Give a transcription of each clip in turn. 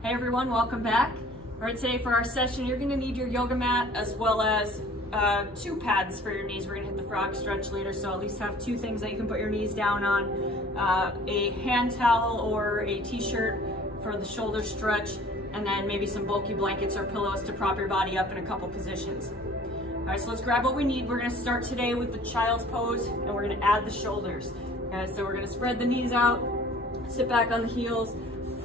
Hey everyone, welcome back. All right, today for our session, you're gonna need your yoga mat as well as 2 pads for your knees. We're gonna hit the frog stretch later, so at least have 2 things that you can put your knees down on. A hand towel or a t-shirt for the shoulder stretch, and then maybe some bulky blankets or pillows to prop your body up in a couple positions. All right, so let's grab what we need. We're gonna start today with the child's pose, and we're gonna add the shoulders. Okay, so we're gonna spread the knees out, sit back on the heels,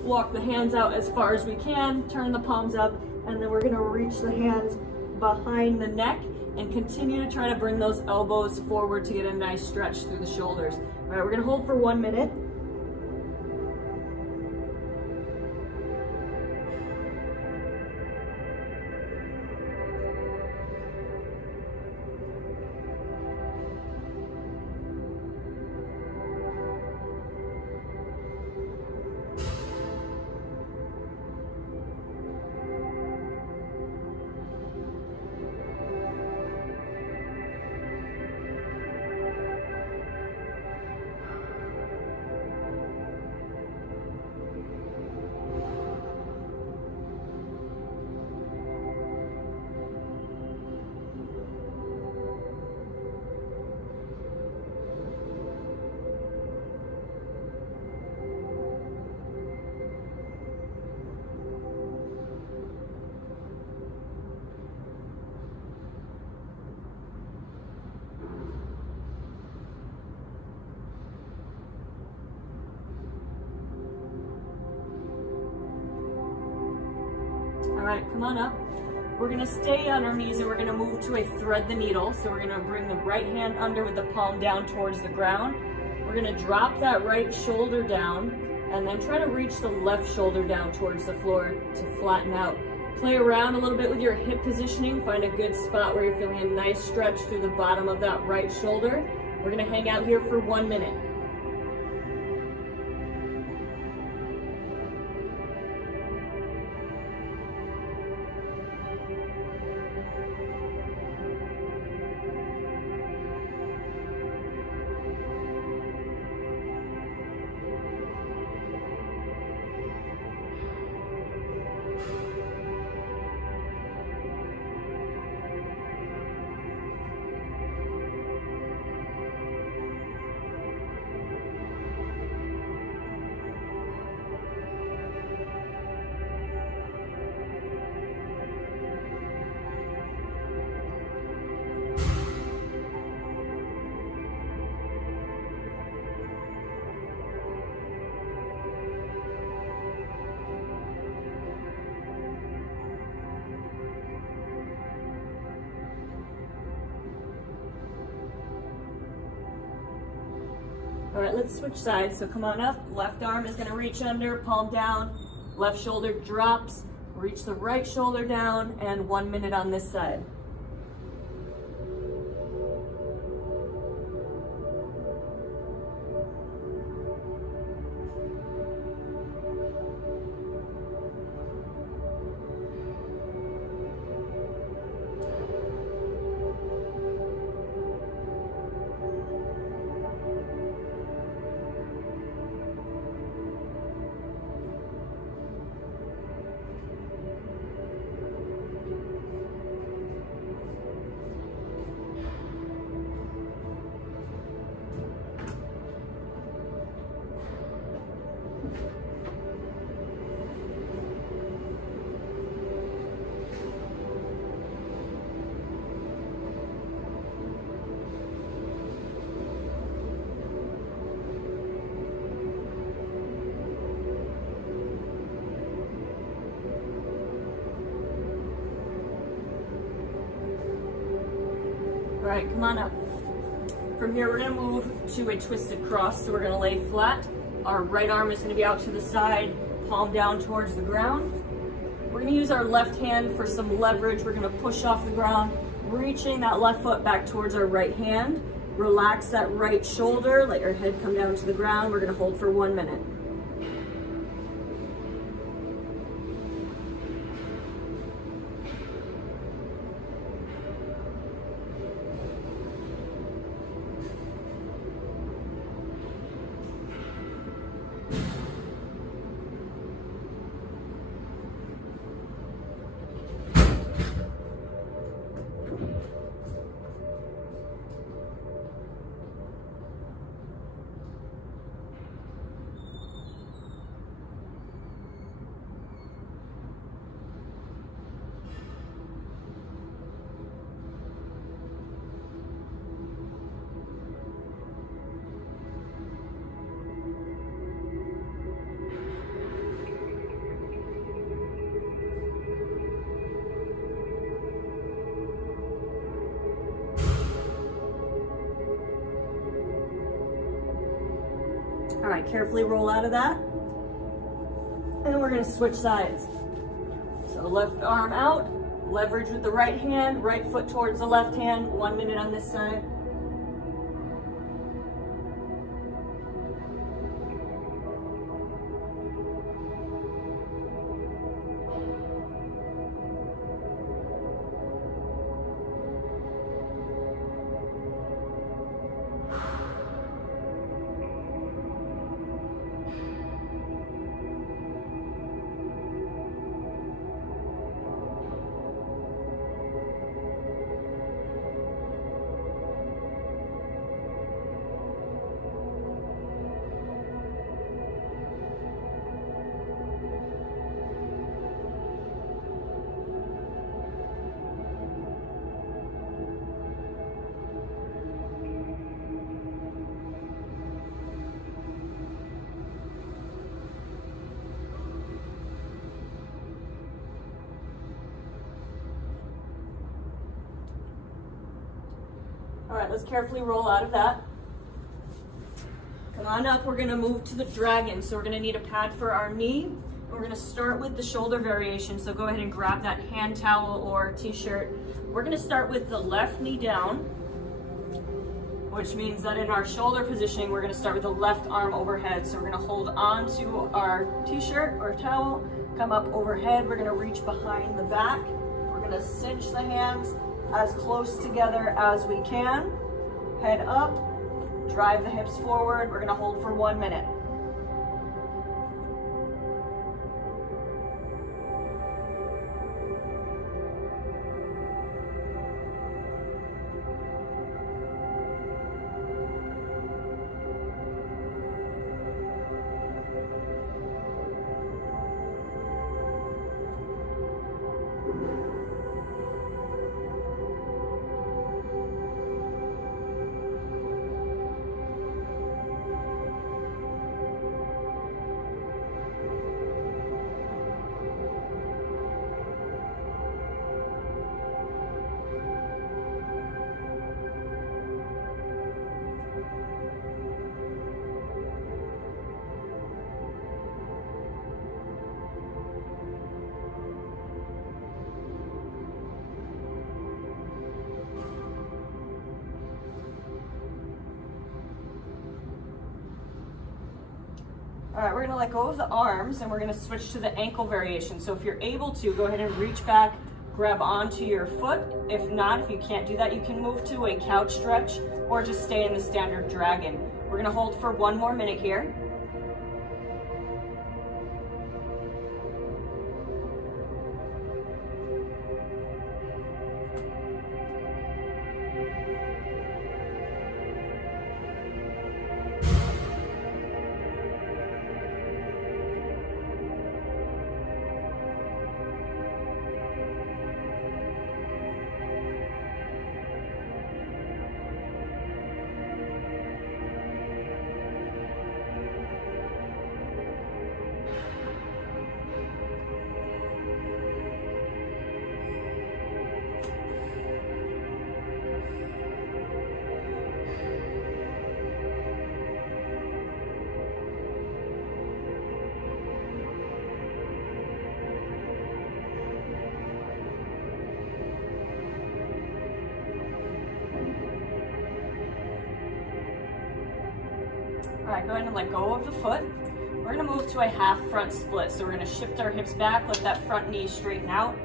walk the hands out as far as we can, turn the palms up, and then we're gonna reach the hands behind the neck and continue to try to bring those elbows forward to get a nice stretch through the shoulders. All right, we're gonna hold for 1 minute. All right, come on up. We're gonna stay on our knees and we're gonna move to a thread the needle. So we're gonna bring the right hand under with the palm down towards the ground. We're gonna drop that right shoulder down and then try to reach the left shoulder down towards the floor to flatten out. Play around a little bit with your hip positioning. Find a good spot where you're feeling a nice stretch through the bottom of that right shoulder. We're gonna hang out here for 1 minute. All right, let's switch sides. So come on up. Left arm is gonna reach under, palm down. Left shoulder drops. Reach the right shoulder down, and 1 minute on this side. All right, come on up. From here, we're gonna move to a twisted cross. So we're gonna lay flat. Our right arm is gonna be out to the side, palm down towards the ground. We're gonna use our left hand for some leverage. We're gonna push off the ground, reaching that left foot back towards our right hand. Relax that right shoulder, let your head come down to the ground. We're gonna hold for 1 minute. right, carefully roll out of that. And we're gonna switch sides. So left arm out, leverage with the right hand, right foot towards the left hand, 1 minute on this side. All right, let's carefully roll out of that. Come on up, we're gonna move to the dragon. So we're gonna need a pad for our knee. We're gonna start with the shoulder variation. So go ahead and grab that hand towel or t-shirt. We're gonna start with the left knee down, which means that in our shoulder positioning, we're gonna start with the left arm overhead. So we're gonna hold on to our t-shirt or towel, come up overhead. We're gonna reach behind the back. We're gonna cinch the hands as close together as we can. Head up, drive the hips forward. We're gonna hold for 1 minute. All right, we're gonna let go of the arms and we're gonna switch to the ankle variation. So if you're able to, go ahead and reach back, grab onto your foot. If not, if you can't do that, you can move to a couch stretch or just stay in the standard dragon. We're gonna hold for 1 more minute here. All right, go ahead and let go of the foot. We're gonna move to a half front split. So we're gonna shift our hips back, let that front knee straighten out.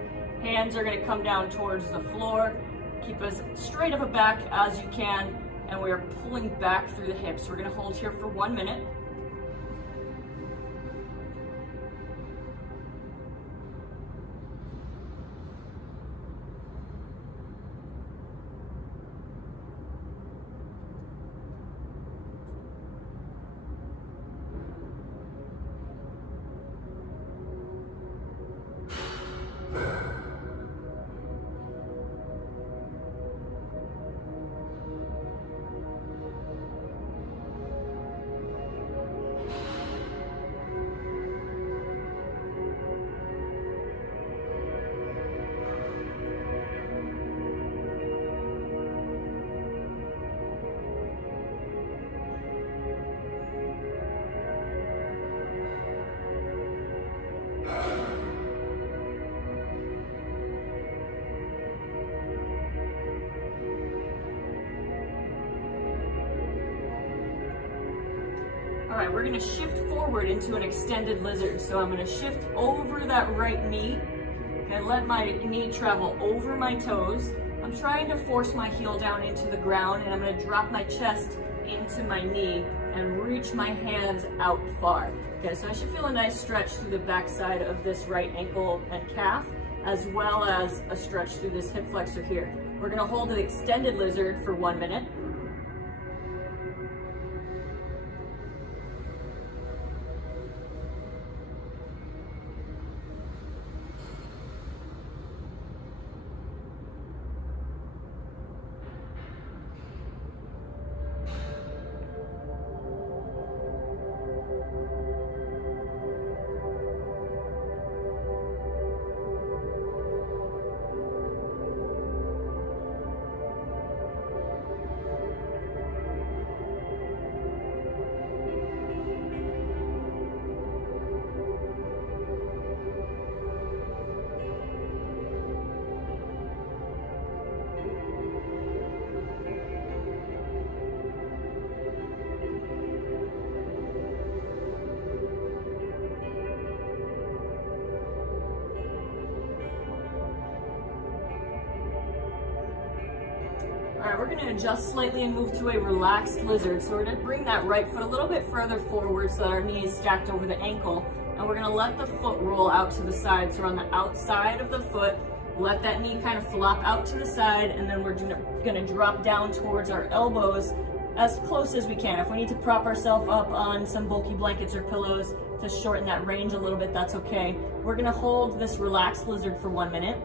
Hands are gonna come down towards the floor. Keep as straight of a back as you can. And we are pulling back through the hips. We're gonna hold here for 1 minute. right, we're gonna shift forward into an extended lizard. So I'm gonna shift over that right knee and let my knee travel over my toes. I'm trying to force my heel down into the ground, and I'm gonna drop my chest into my knee and reach my hands out far. Okay, so I should feel a nice stretch through the backside of this right ankle and calf, as well as a stretch through this hip flexor here. We're gonna hold the extended lizard for 1 minute. All right, we're gonna adjust slightly and move to a relaxed lizard. So we're gonna bring that right foot a little bit further forward so that our knee is stacked over the ankle. And we're gonna let the foot roll out to the side. So we're on the outside of the foot, let that knee kind of flop out to the side, and then we're gonna drop down towards our elbows as close as we can. If we need to prop ourselves up on some bulky blankets or pillows to shorten that range a little bit, that's okay. We're gonna hold this relaxed lizard for 1 minute.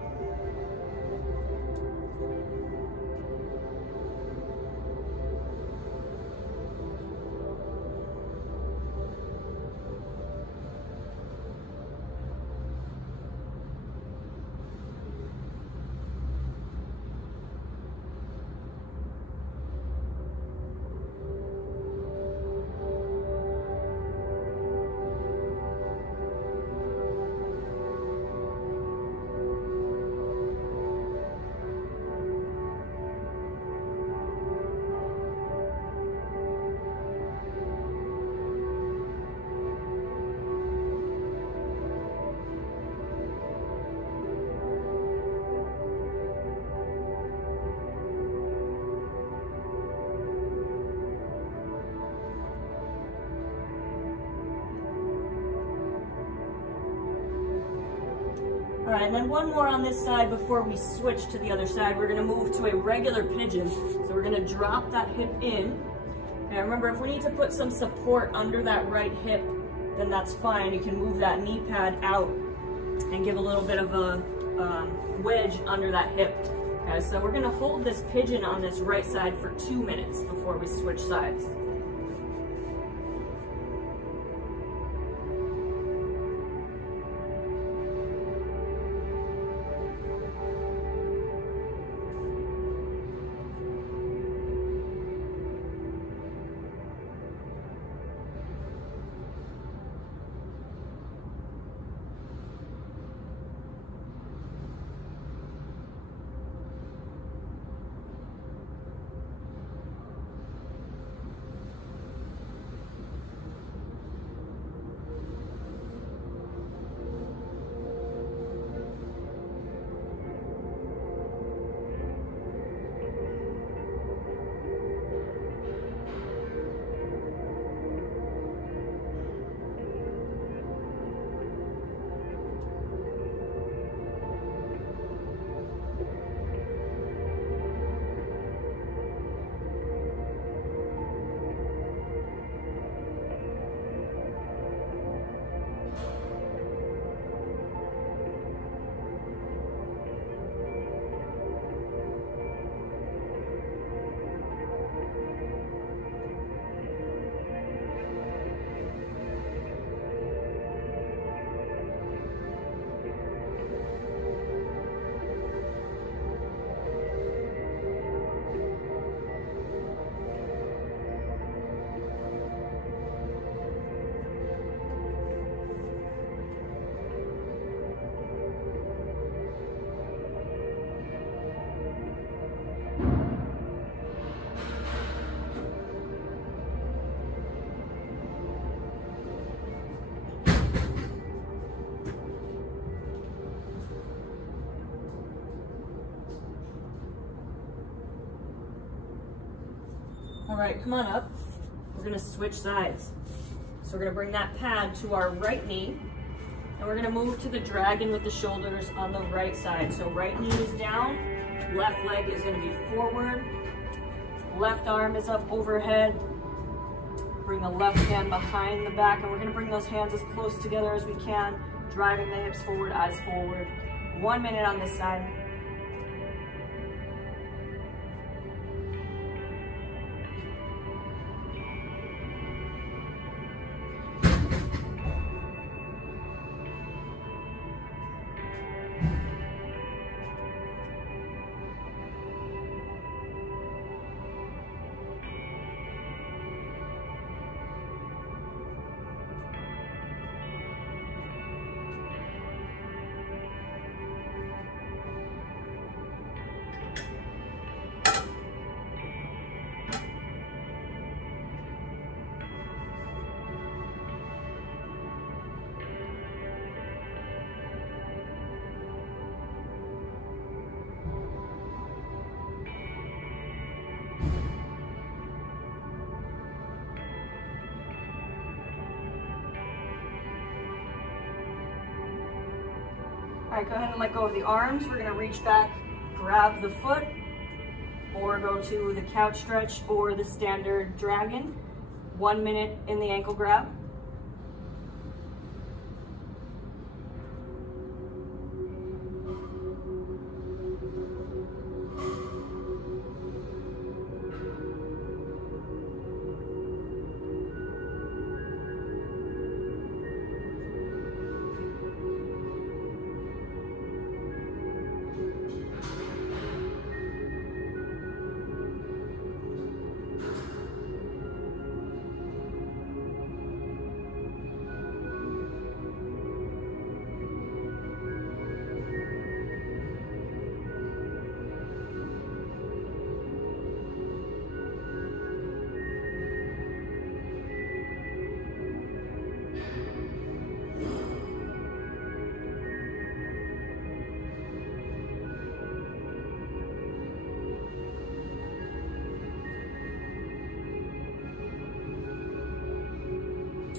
All right, and then one more on this side before we switch to the other side. We're gonna move to a regular pigeon. So we're gonna drop that hip in. And remember, if we need to put some support under that right hip, then that's fine. You can move that knee pad out and give a little bit of a wedge under that hip. Okay, so we're gonna hold this pigeon on this right side for 2 minutes before we switch sides. All right, come on up. We're gonna switch sides. So we're gonna bring that pad to our right knee, and we're gonna move to the dragon with the shoulders on the right side. So right knee is down, left leg is gonna be forward, left arm is up overhead. Bring the left hand behind the back, and we're gonna bring those hands as close together as we can, driving the hips forward, eyes forward. 1 minute on this side. All right, go ahead and let go of the arms. We're gonna reach back, grab the foot, or go to the couch stretch or the standard dragon. 1 minute in the ankle grab.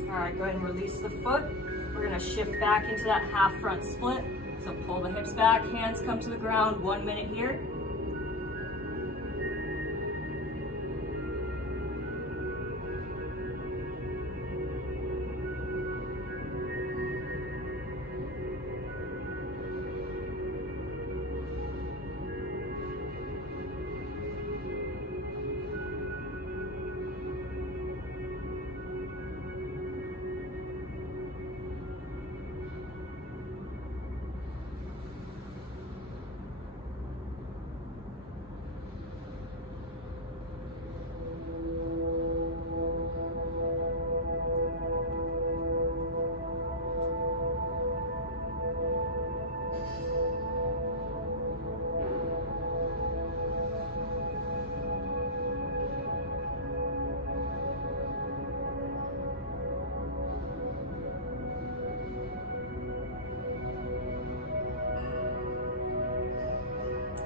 All right, go ahead and release the foot. We're gonna shift back into that half front split. So pull the hips back, hands come to the ground, 1 minute here.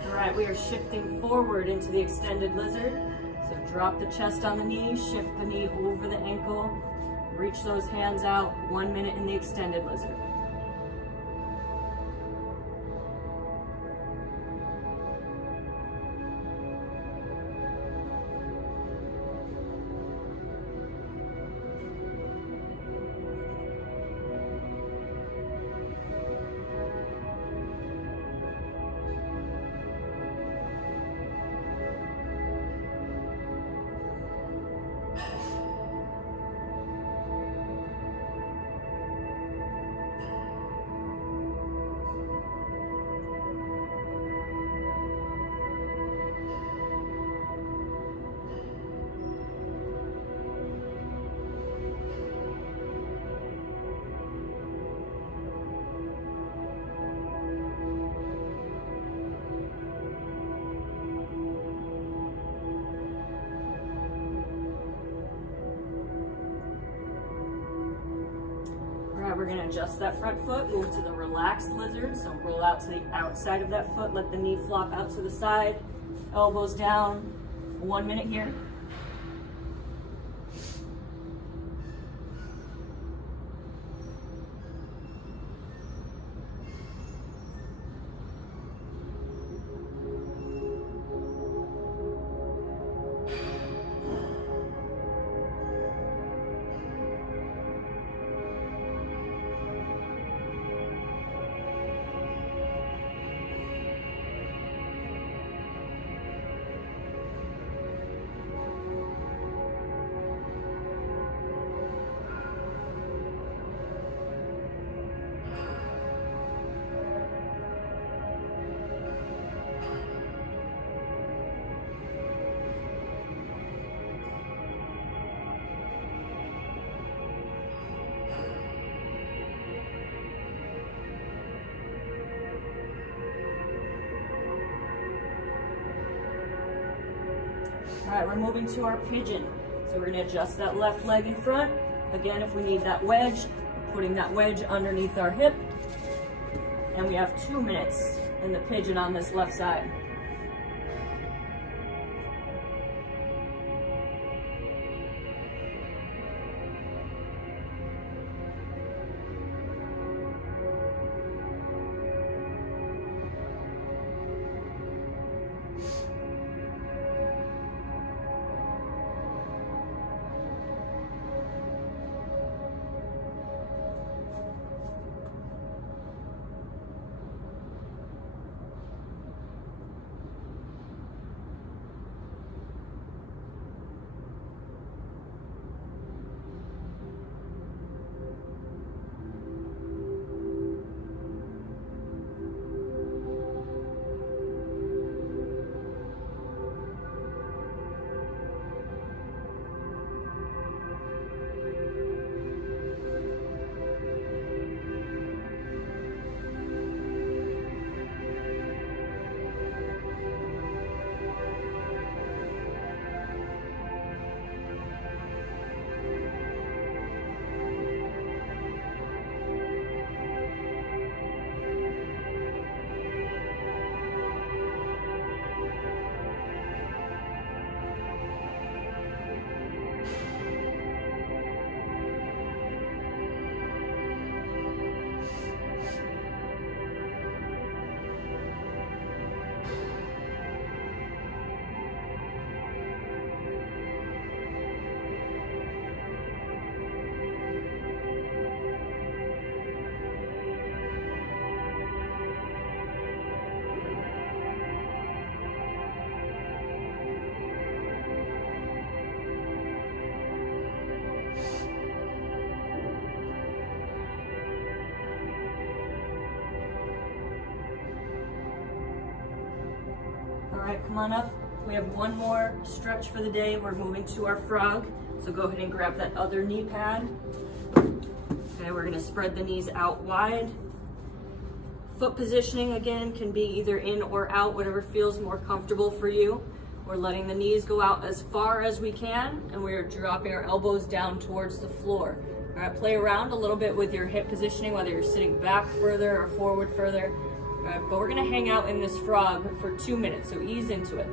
All right, we are shifting forward into the extended lizard. So drop the chest on the knee, shift the knee over the ankle, reach those hands out, 1 minute in the extended lizard. We're going to adjust that front foot, move to the relaxed lizard. So roll out to the outside of that foot, let the knee flop out to the side, elbows down, 1 minute here. All right, we're moving to our pigeon. So we're gonna adjust that left leg in front. Again, if we need that wedge, we're putting that wedge underneath our hip. And we have 2 minutes in the pigeon on this left side. All right, come on up. We have one more stretch for the day. We're moving to our frog. So go ahead and grab that other knee pad. Okay, we're gonna spread the knees out wide. Foot positioning again can be either in or out, whatever feels more comfortable for you. We're letting the knees go out as far as we can, and we're dropping our elbows down towards the floor. All right, play around a little bit with your hip positioning, whether you're sitting back further or forward further. All right, but we're gonna hang out in this frog for 2 minutes, so ease into it.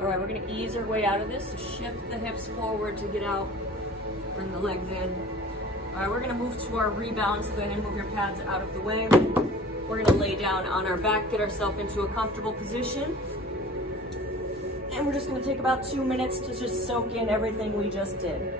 All right, we're gonna ease our way out of this. So shift the hips forward to get out, bring the legs in. All right, we're gonna move to our rebound, so go ahead and move your pads out of the way. We're gonna lay down on our back, get ourselves into a comfortable position. And we're just gonna take about 2 minutes to just soak in everything we just did.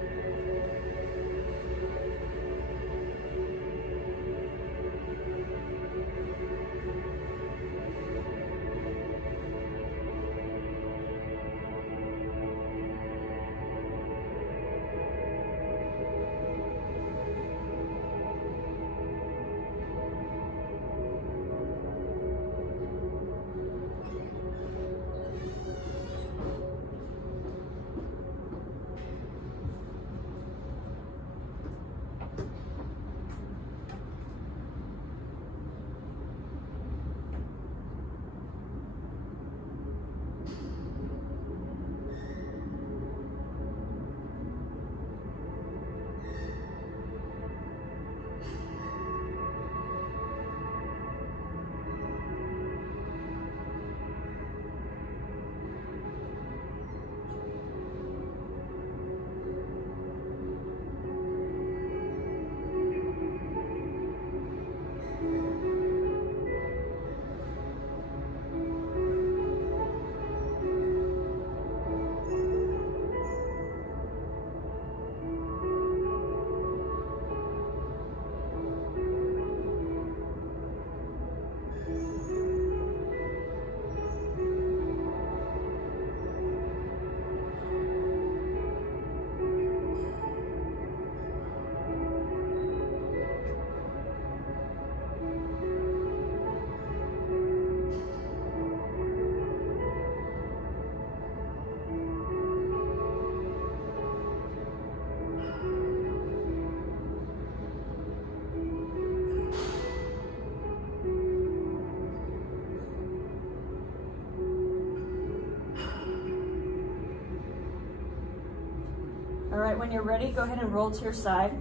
All right, when you're ready, go ahead and roll to your side.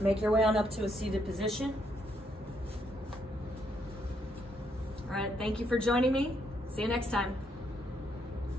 Make your way on up to a seated position. All right, thank you for joining me. See you next time.